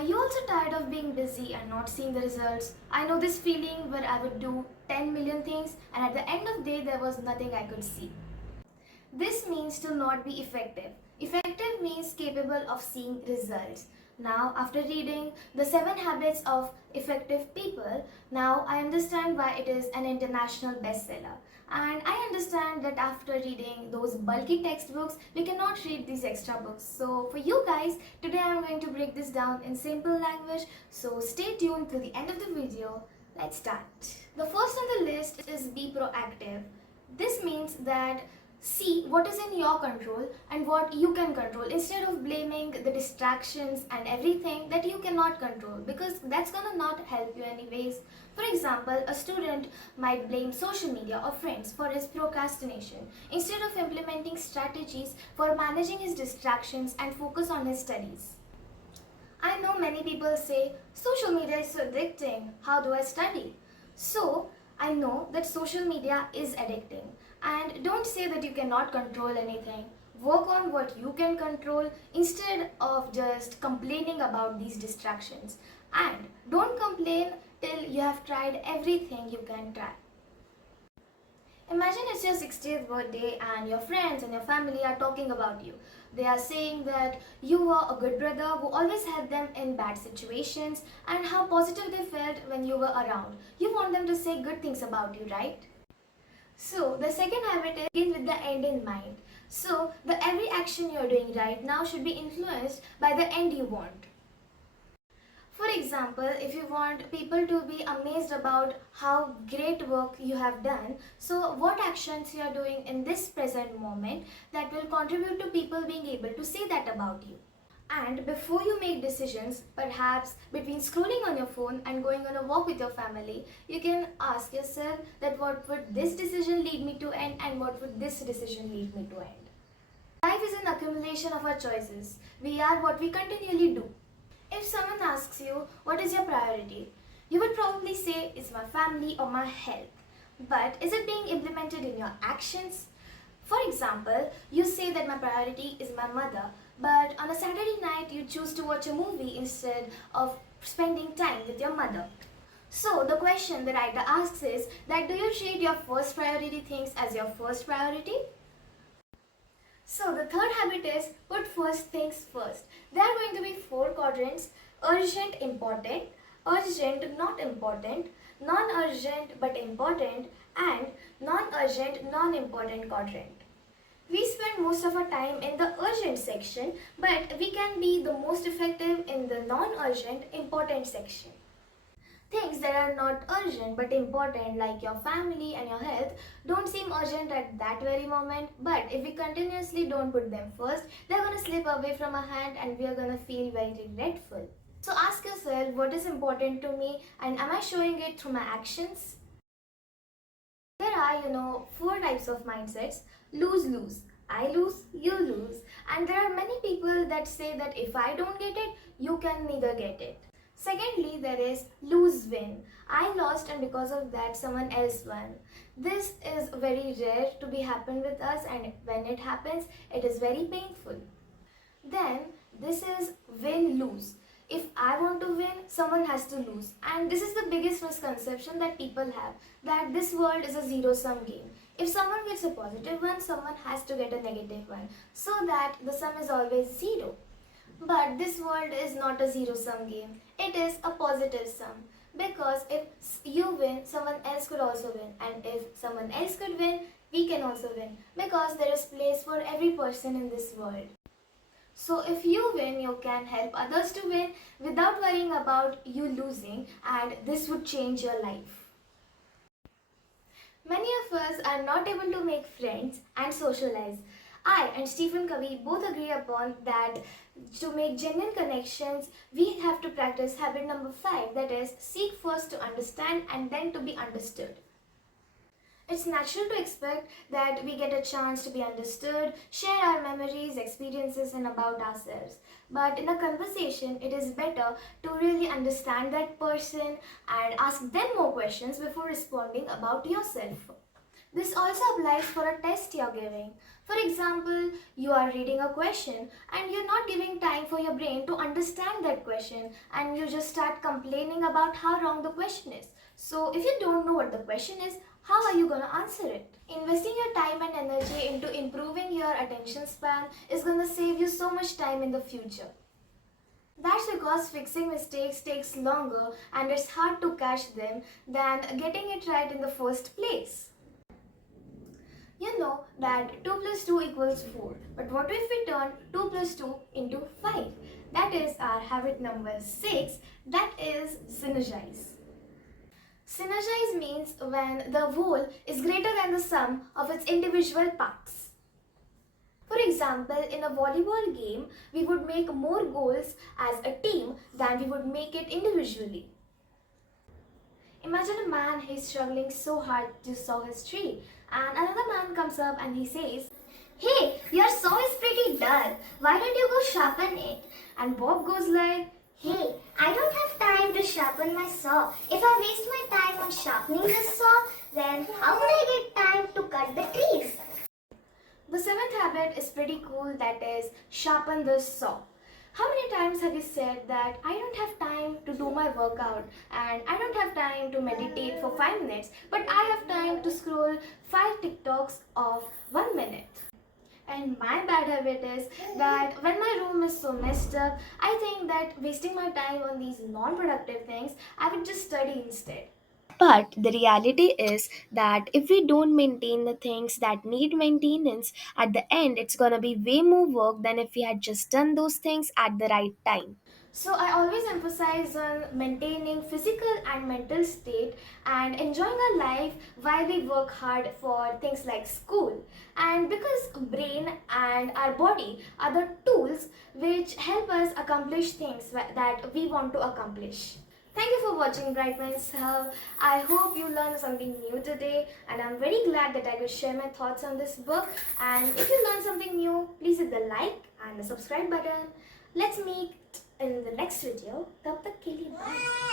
Are you also tired of being busy and not seeing the results? I know this feeling where I would do 10 million things and at the end of the day there was nothing I could see. This means to not be effective. Effective means capable of seeing results. Now, after reading The 7 Habits of Effective People, now I understand why it is an international bestseller. And I understand that after reading those bulky textbooks, we cannot read these extra books. So for you guys, today I am going to break this down in simple language. So stay tuned till the end of the video. Let's start. The first on the list is be proactive. This means that see what is in your control and what you can control instead of blaming the distractions and everything that you cannot control, because that's gonna not help you anyways. For example, a student might blame social media or friends for his procrastination instead of implementing strategies for managing his distractions and focus on his studies. I know many people say social media is so addicting, how do I study? So I know that social media is addicting, and don't say that you cannot control anything. Work on what you can control instead of just complaining about these distractions. And don't complain till you have tried everything you can try. Imagine it's your 60th birthday and your friends and your family are talking about you. They are saying that you were a good brother who always helped them in bad situations and how positive they felt when you were around. You want them to say good things about you, right? So the second habit is begin with the end in mind. So the every action you're doing right now should be influenced by the end you want. For example, if you want people to be amazed about how great work you have done, so what actions you are doing in this present moment that will contribute to people being able to say that about you. And before you make decisions, perhaps between scrolling on your phone and going on a walk with your family, you can ask yourself that what would this decision lead me to end and what would this decision lead me to end. Life is an accumulation of our choices. We are what we continually do. If someone asks you, what is your priority? You would probably say, it's my family or my health. But is it being implemented in your actions? For example, you say that my priority is my mother, but on a Saturday night you choose to watch a movie instead of spending time with your mother. So the question the writer asks is that do you treat your first priority things as your first priority? So the third habit is put first things first. There are going to be 4 quadrants: urgent, important, urgent, not important, non-urgent but important, and non-urgent, non-important quadrant. We spend most of our time in the urgent section, but we can be the most effective in the non-urgent, important section. Things that are not urgent but important, like your family and your health, don't seem urgent at that very moment, but if we continuously don't put them first, they're going to slip away from our hand and we are going to feel very regretful. So ask yourself, what is important to me and am I showing it through my actions? There are, 4 types of mindsets. Lose-lose. I lose, you lose. And there are many people that say that if I don't get it, you can neither get it. Secondly, there is lose-win. I lost and because of that someone else won. This is very rare to be happen with us, and when it happens, it is very painful. Then this is win-lose. If I want to win, someone has to lose. And this is the biggest misconception that people have, that this world is a zero-sum game. If someone gets a positive one, someone has to get a negative one, so that the sum is always 0. But this world is not a zero-sum game. It is a positive sum. Because if you win, someone else could also win. And if someone else could win, we can also win. Because there is place for every person in this world. So if you win, you can help others to win without worrying about you losing, and this would change your life. Many of us are not able to make friends and socialize. I and Stephen Covey both agree upon that to make genuine connections, we have to practice habit number 5, that is, seek first to understand and then to be understood. It's natural to expect that we get a chance to be understood, share our memories, experiences and about ourselves. But in a conversation, it is better to really understand that person and ask them more questions before responding about yourself. This also applies for a test you're giving. For example, you are reading a question and you're not giving time for your brain to understand that question, and you just start complaining about how wrong the question is. So, if you don't know what the question is, how are you going to answer it? Investing your time and energy into improving your attention span is going to save you so much time in the future. That's because fixing mistakes takes longer and it's hard to catch them than getting it right in the first place. You know that 2 plus 2 equals 4, but what if we turn 2 plus 2 into 5? That is our habit number 6, that is synergize. Synergize means when the whole is greater than the sum of its individual parts. For example, in a volleyball game, we would make more goals as a team than we would make it individually. Imagine a man who is struggling so hard to saw his tree, and another man comes up and he says, "Hey, your saw is pretty dull. Why don't you go sharpen it?" And Bob goes like, "Hey, I don't have time to sharpen my saw. If I waste my time on sharpening this saw, then how would I get time to cut the trees?" The seventh habit is pretty cool, that is, sharpen the saw. How many times have you said that I don't have time to do my workout and I don't have time to meditate for 5 minutes, but I have time to scroll 5 TikToks of 1 minute? And my bad habit is that when my room is so messed up, I think that wasting my time on these non-productive things, I would just study instead. But the reality is that if we don't maintain the things that need maintenance, at the end it's gonna be way more work than if we had just done those things at the right time. So I always emphasize on maintaining physical and mental state and enjoying our life while we work hard for things like school. And because brain and our body are the tools which help us accomplish things that we want to accomplish. Thank you for watching BrightMinds Hub. I hope you learned something new today, and I'm very glad that I could share my thoughts on this book. And if you learned something new, please hit the like and the subscribe button. Let's meet in the next video. Tab tak ke liye bye.